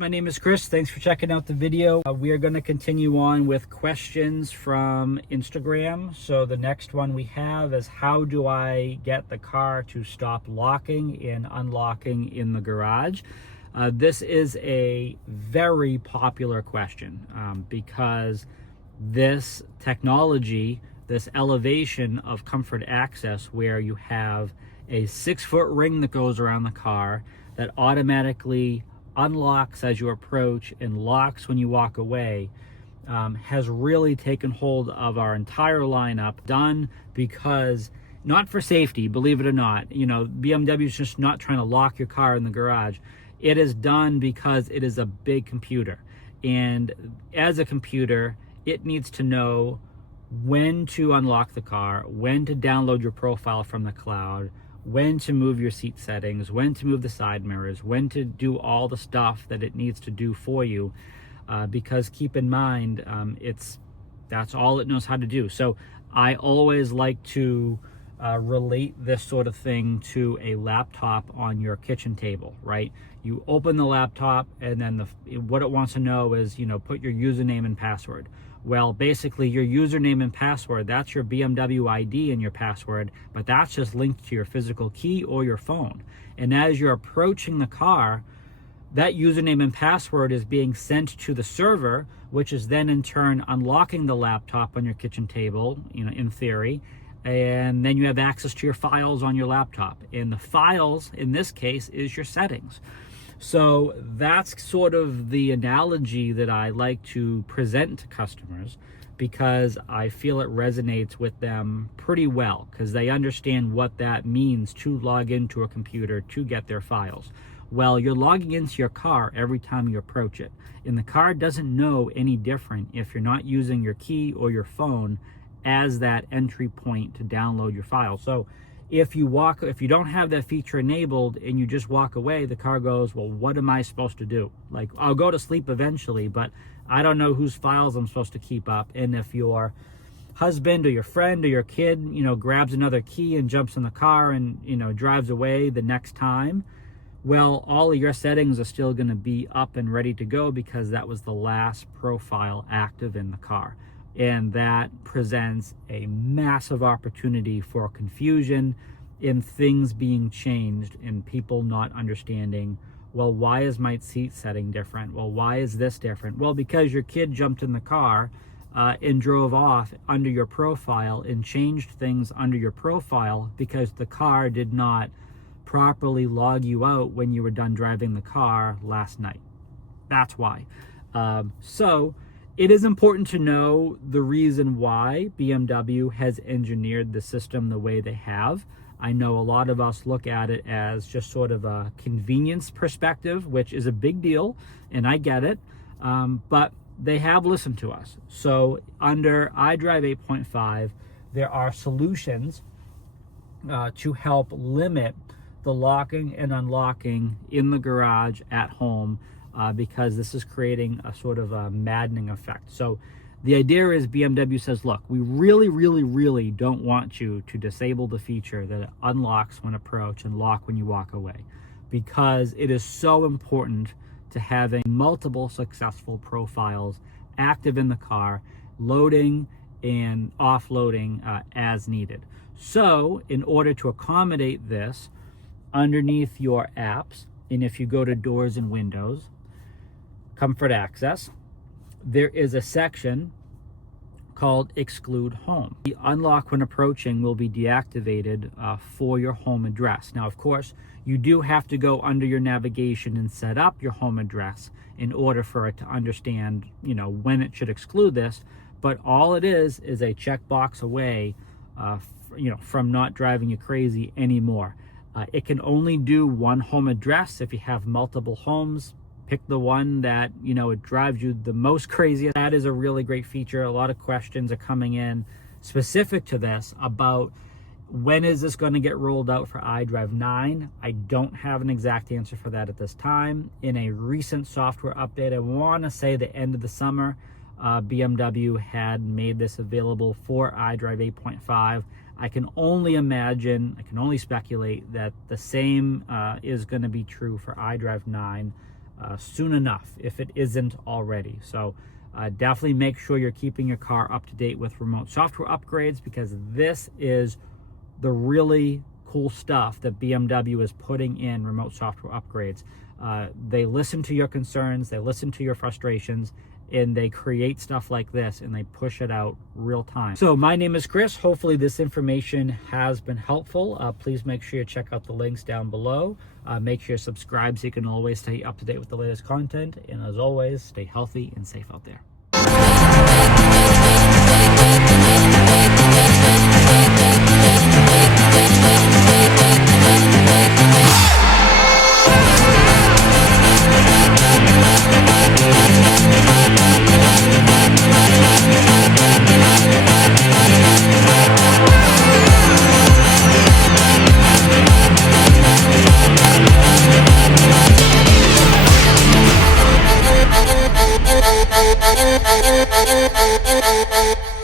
My name is Chris. Thanks for checking out the video. We are going to continue on with questions from Instagram. So the next one we have is, how do I get the car to stop locking and unlocking in the garage? This is a very popular question because this technology, this elevation of Comfort Access, where you have a 6-foot ring that goes around the car that automatically unlocks as you approach and locks when you walk away, has really taken hold of our entire lineup. Done because, not for safety, believe it or not, BMW is just not trying to lock your car in the garage. It is done because it is a big computer, and as a computer, it needs to know when to unlock the car, when to download your profile from the cloud, when to move your seat settings, when to move the side mirrors, when to do all the stuff that it needs to do for you, because keep in mind, that's all it knows how to do. So I always like to relate this sort of thing to a laptop on your kitchen table, right? You open the laptop, and then what it wants to know is, put your username and password. Well, basically your username and password, that's your BMW ID and your password, but that's just linked to your physical key or your phone. And as you're approaching the car, that username and password is being sent to the server, which is then in turn unlocking the laptop on your kitchen table, in theory, and then you have access to your files on your laptop. And the files, in this case, is your settings. So that's sort of the analogy that I like to present to customers, because I feel it resonates with them pretty well, because they understand what that means to log into a computer to get their files. Well, you're logging into your car every time you approach it, and the car doesn't know any different if you're not using your key or your phone as that entry point to download your file. So if you don't have that feature enabled and you just walk away, the car goes, well, what am I supposed to do? Like, I'll go to sleep eventually, but I don't know whose files I'm supposed to keep up. And if your husband or your friend or your kid, grabs another key and jumps in the car and, drives away the next time, well, all of your settings are still going to be up and ready to go, because that was the last profile active in the car. And that presents a massive opportunity for confusion in things being changed and people not understanding, well, why is my seat setting different? Well, why is this different? Well, because your kid jumped in the car and drove off under your profile and changed things under your profile because the car did not properly log you out when you were done driving the car last night. That's why. So it is important to know the reason why BMW has engineered the system the way they have. I know a lot of us look at it as just sort of a convenience perspective, which is a big deal, and I get it, but they have listened to us. So under iDrive 8.5, there are solutions to help limit the locking and unlocking in the garage at home, because this is creating a sort of a maddening effect. So the idea is, BMW says, look, we really, really, really don't want you to disable the feature that it unlocks when approach and lock when you walk away, because it is so important to having multiple successful profiles active in the car, loading and offloading as needed. So in order to accommodate this, underneath your apps, and if you go to doors and windows, Comfort Access, there is a section called Exclude Home. The unlock when approaching will be deactivated for your home address. Now, of course, you do have to go under your navigation and set up your home address in order for it to understand, when it should exclude this. But all it is a checkbox away, from not driving you crazy anymore. It can only do one home address. If you have multiple homes, pick the one that, it drives you the most crazy. That is a really great feature. A lot of questions are coming in specific to this about when is this going to get rolled out for iDrive 9. I don't have an exact answer for that at this time. In a recent software update, I want to say the end of the summer, BMW had made this available for iDrive 8.5. I can only imagine, I can only speculate that the same is going to be true for iDrive 9. soon enough if it isn't already. So definitely make sure you're keeping your car up to date with remote software upgrades, because this is the really cool stuff that BMW is putting in remote software upgrades. They listen to your concerns, they listen to your frustrations, and they create stuff like this and they push it out real time. So my name is Chris. Hopefully this information has been helpful. Please make sure you check out the links down below. Make sure you subscribe so you can always stay up to date with the latest content. And as always, stay healthy and safe out there. Thank you.